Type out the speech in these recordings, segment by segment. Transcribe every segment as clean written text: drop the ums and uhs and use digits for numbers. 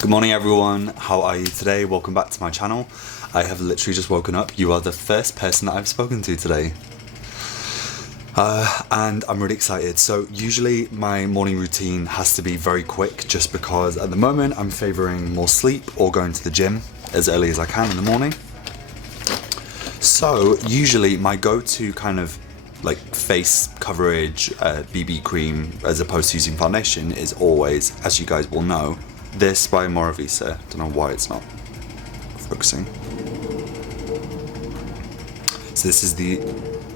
Good morning everyone, how are you today? Welcome back to my channel. I have literally just woken up. You are the first person that I've spoken to today. And I'm really excited. So usually my morning routine has to be very quick just because at the moment I'm favouring more sleep or going to the gym as early as I can in the morning. So usually my go-to kind of like face coverage BB cream as opposed to using foundation is always, as you guys will know, this by OMOROVICZA. Don't know why it's not focusing. So this is the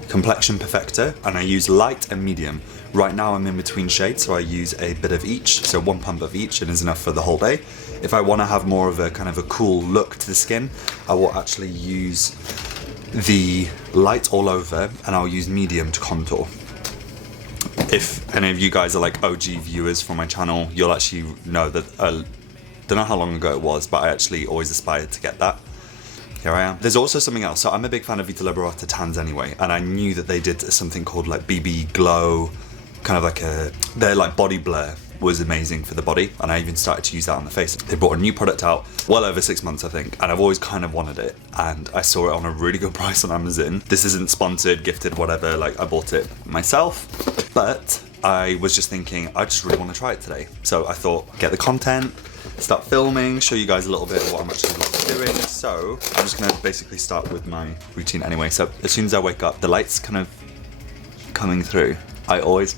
Complexion Perfector, and I use light and medium. Right now I'm in between shades, so I use a bit of each, so 1 pump of each and is enough for the whole day. If I want to have more of a kind of a cool look to the skin, I will actually use the light all over and I'll use medium to contour. If any of you guys are like OG viewers from my channel, you'll actually know that, don't know how long ago it was, but I actually always aspired to get that. Here I am. There's also something else. So I'm a big fan of Vita Liberata tans anyway, and I knew that they did something called like BB Glow, kind of like their like body blur was amazing for the body, and I even started to use that on the face. They brought a new product out well over 6 months I think, and I've always kind of wanted it, and I saw it on a really good price on Amazon. This isn't sponsored, gifted, whatever, like I bought it myself, but I was just thinking I just really want to try it today. So I thought, get the content, start filming, show you guys a little bit of what I'm actually doing. So I'm just gonna basically start with my routine anyway. So as soon as I wake up, the light's kind of coming through. I always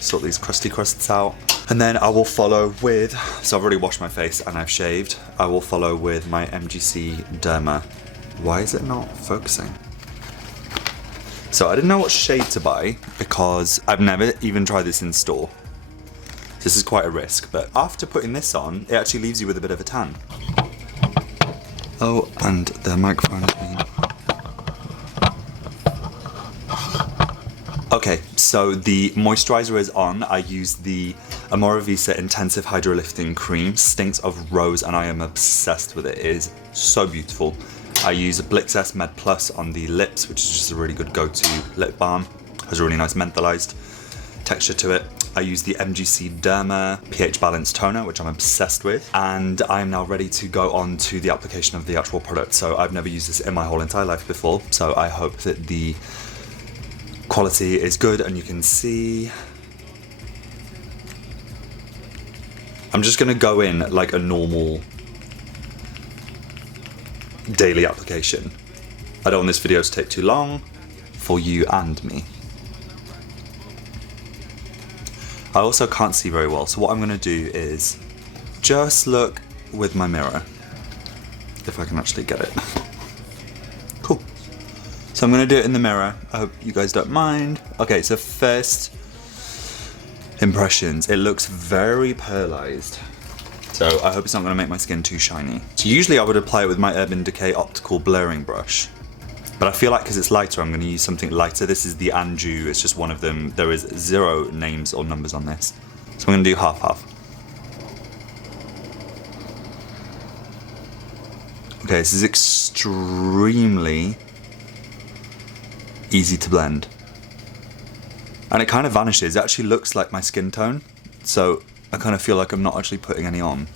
sort these crusty crusts out, and then I will follow with, so I've already washed my face and I've shaved. I will follow with my MGC Derma. Why is it not focusing? So I didn't know what shade to buy because I've never even tried this in store. This is quite a risk, but after putting this on, it actually leaves you with a bit of a tan. Oh, and the microphone has been... Okay, so the moisturizer is on. I use the OMOROVICZA Intensive Hydrolifting Cream. Stinks of rose and I am obsessed with it. It is so beautiful. I use Blix S Med Plus on the lips, which is just a really good go-to lip balm. Has a really nice mentholized texture to it. I use the MGC Derma pH Balance Toner, which I'm obsessed with, and I'm now ready to go on to the application of the actual product. So I've never used this in my whole entire life before, so I hope that the quality is good and you can see. I'm just gonna go in like a normal daily application. I don't want this video to take too long for you and me. I also can't see very well, so what I'm gonna do is just look with my mirror, if I can actually get it. Cool. So I'm gonna do it in the mirror. I hope you guys don't mind. Okay, so first impressions. It looks very pearlized. So I hope it's not gonna make my skin too shiny. So usually I would apply it with my Urban Decay Optical Blurring Brush. But I feel like because it's lighter, I'm going to use something lighter. This is the Anju, it's just one of them. There is 0 names or numbers on this. So I'm going to do half-half. Okay, this is extremely easy to blend. And it kind of vanishes. It actually looks like my skin tone. So I kind of feel like I'm not actually putting any on.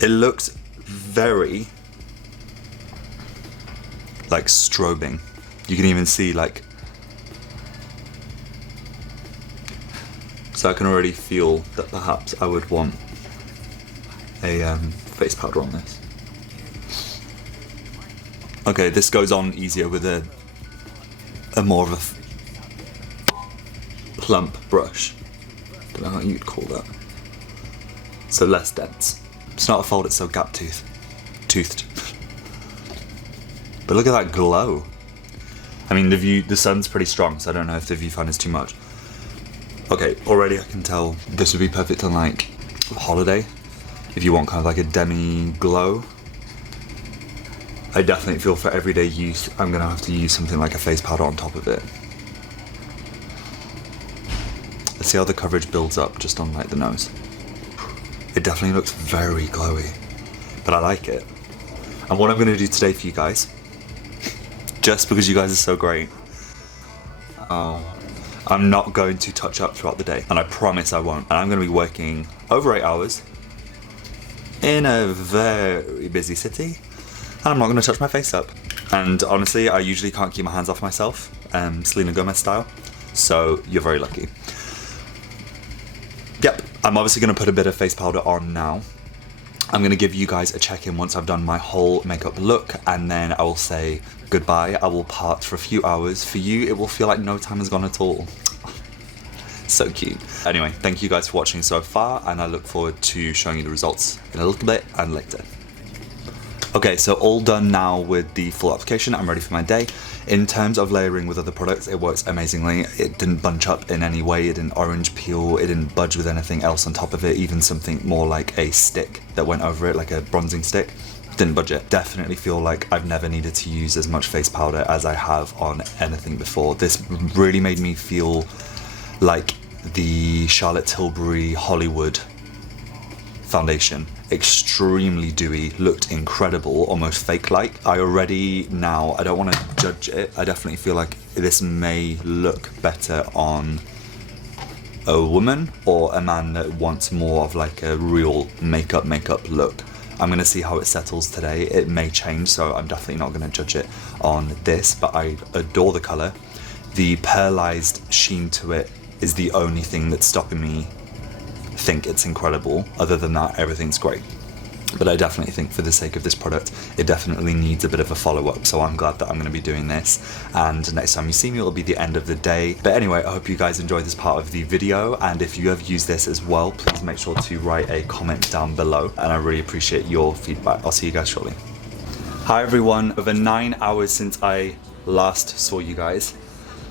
It looks very... like strobing. You can even see like, so I can already feel that perhaps I would want a face powder on this. Okay, this goes on easier with a more of a plump brush. Don't know how you'd call that. So less dense. It's not a fault, it's so toothed. But look at that glow. I mean, the sun's pretty strong, so I don't know if the viewfinder is too much. Okay, already I can tell this would be perfect on like a holiday. If you want kind of like a demi glow. I definitely feel for everyday use, I'm gonna have to use something like a face powder on top of it. Let's see how the coverage builds up just on like the nose. It definitely looks very glowy, but I like it. And what I'm gonna do today for you guys, just because you guys are so great, I'm not going to touch up throughout the day, and I promise I won't. And I'm going to be working over 8 hours, in a very busy city, and I'm not going to touch my face up. And honestly, I usually can't keep my hands off myself, Selena Gomez style, so you're very lucky. Yep, I'm obviously going to put a bit of face powder on now. I'm going to give you guys a check-in once I've done my whole makeup look, and then I will say goodbye. I will part for a few hours. For you, it will feel like no time has gone at all. So cute. Anyway, thank you guys for watching so far, and I look forward to showing you the results in a little bit and later. Okay, so all done now with the full application. I'm ready for my day. In terms of layering with other products, it works amazingly. It didn't bunch up in any way. It didn't orange peel. It didn't budge with anything else on top of it. Even something more like a stick that went over it, like a bronzing stick. Didn't budge it. Definitely feel like I've never needed to use as much face powder as I have on anything before. This really made me feel like the Charlotte Tilbury Hollywood foundation. Extremely dewy, looked incredible, almost fake-like. I already now, I don't want to judge it. I definitely feel like this may look better on a woman or a man that wants more of like a real makeup look. I'm going to see how it settles today. It may change, so I'm definitely not going to judge it on this, but I adore the colour. The pearlized sheen to it is the only thing that's stopping me think it's incredible. Other than that, everything's great. But I definitely think for the sake of this product, it definitely needs a bit of a follow-up, so I'm glad that I'm going to be doing this, and next time you see me, it'll be the end of the day. But anyway, I hope you guys enjoyed this part of the video, and if you have used this as well, please make sure to write a comment down below, and I really appreciate your feedback. I'll see you guys shortly. Hi everyone, over 9 hours since I last saw you guys.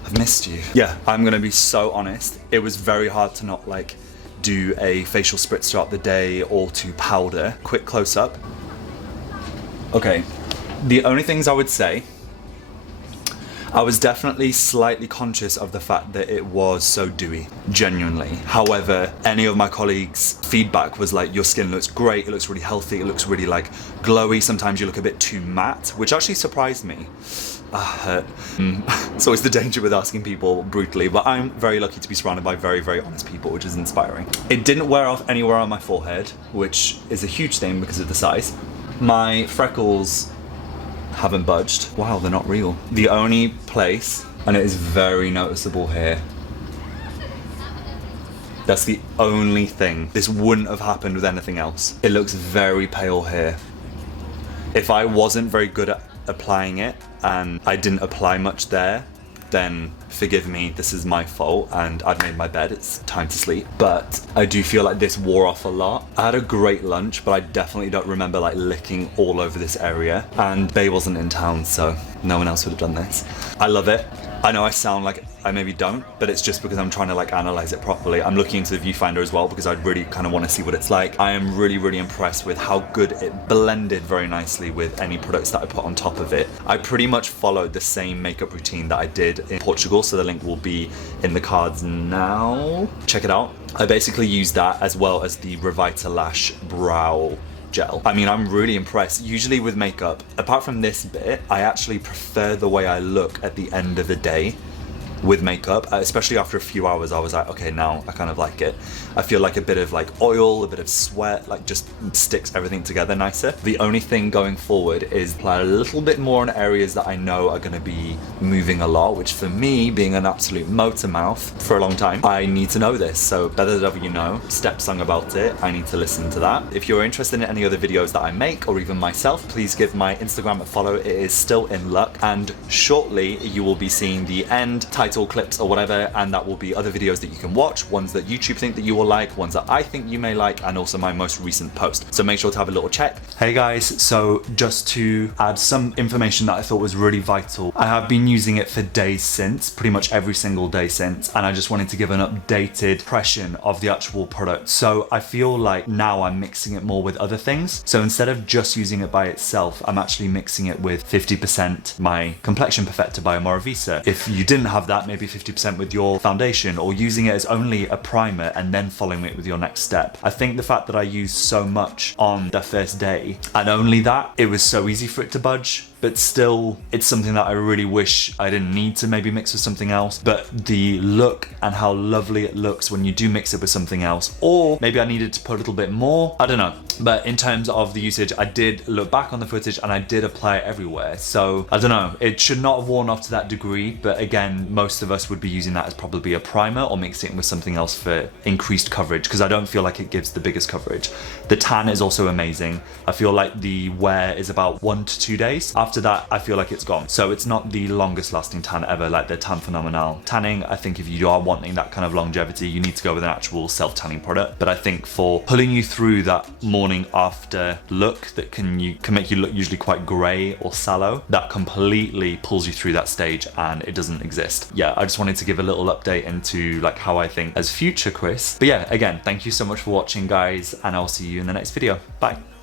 I've missed you. Yeah, I'm going to be so honest, it was very hard to not like do a facial spritz throughout the day or to powder. Quick close up. Okay, the only things I would say, I was definitely slightly conscious of the fact that it was so dewy, genuinely. However, any of my colleagues' feedback was like, your skin looks great, it looks really healthy, it looks really like glowy, sometimes you look a bit too matte, which actually surprised me. Hurt. It's always the danger with asking people brutally, but I'm very lucky to be surrounded by very, very honest people, which is inspiring. It didn't wear off anywhere on my forehead, which is a huge thing because of the size. My freckles haven't budged. Wow, they're not real. The only place, and it is very noticeable here, that's the only thing. This wouldn't have happened with anything else. It looks very pale here. If I wasn't very good at applying it and I didn't apply much there, then forgive me, this is my fault, and I've made my bed, it's time to sleep. But I do feel like this wore off a lot. I had a great lunch, but I definitely don't remember like licking all over this area, and Bae wasn't in town, so no one else would have done this. I love it. I know I sound like I maybe don't, but it's just because I'm trying to like analyze it properly. I'm looking into the viewfinder as well because I really kind of want to see what it's like. I am really, really impressed with how good it blended very nicely with any products that I put on top of it. I pretty much followed the same makeup routine that I did in Portugal, so the link will be in the cards now. Check it out. I basically used that as well as the Revita Lash Brow Gel. I mean, I'm really impressed. Usually with makeup, apart from this bit, I actually prefer the way I look at the end of the day with makeup, especially after a few hours. I was like, okay, now I kind of like it. I feel like a bit of like oil, a bit of sweat, like just sticks everything together nicer. The only thing going forward is apply a little bit more in areas that I know are going to be moving a lot, which for me, being an absolute motor mouth for a long time, I need to know this. So better than ever, you know, Step sung about it, I need to listen to that. If you're interested in any other videos that I make, or even myself, please give my Instagram a follow. It is still in luck, and shortly you will be seeing the end title clips or whatever, and that will be other videos that you can watch, ones that YouTube think that you will like, ones that I think you may like, and also my most recent post. So make sure to have a little check. Hey guys, so just to add some information that I thought was really vital, I have been using it for days since, pretty much every single day since, and I just wanted to give an updated impression of the actual product. So I feel like now I'm mixing it more with other things. So instead of just using it by itself, I'm actually mixing it with 50% my Complexion Perfector by OMOROVICZA. If you didn't have that, maybe 50% with your foundation, or using it as only a primer and then following it with your next step. I think the fact that I used so much on the first day, and only that, it was so easy for it to budge but still it's something that I really wish I didn't need to maybe mix with something else. But the look and how lovely it looks when you do mix it with something else, or maybe I needed to put a little bit more, I don't know. But in terms of the usage, I did look back on the footage and I did apply it everywhere. So I don't know, it should not have worn off to that degree, but again, most of us would be using that as probably a primer or mixing it with something else for increased coverage, because I don't feel like it gives the biggest coverage. The tan is also amazing. I feel like the wear is about 1 to 2 days. After that, I feel like it's gone. So it's not the longest lasting tan ever, like the Tan Phenomenal tanning. I think if you are wanting that kind of longevity, you need to go with an actual self-tanning product. But I think for pulling you through that morning after look that can make you look usually quite grey or sallow, that completely pulls you through that stage and it doesn't exist. Yeah, I just wanted to give a little update into like how I think as future Chris. But yeah, again, thank you so much for watching, guys, and I'll see you in the next video. Bye.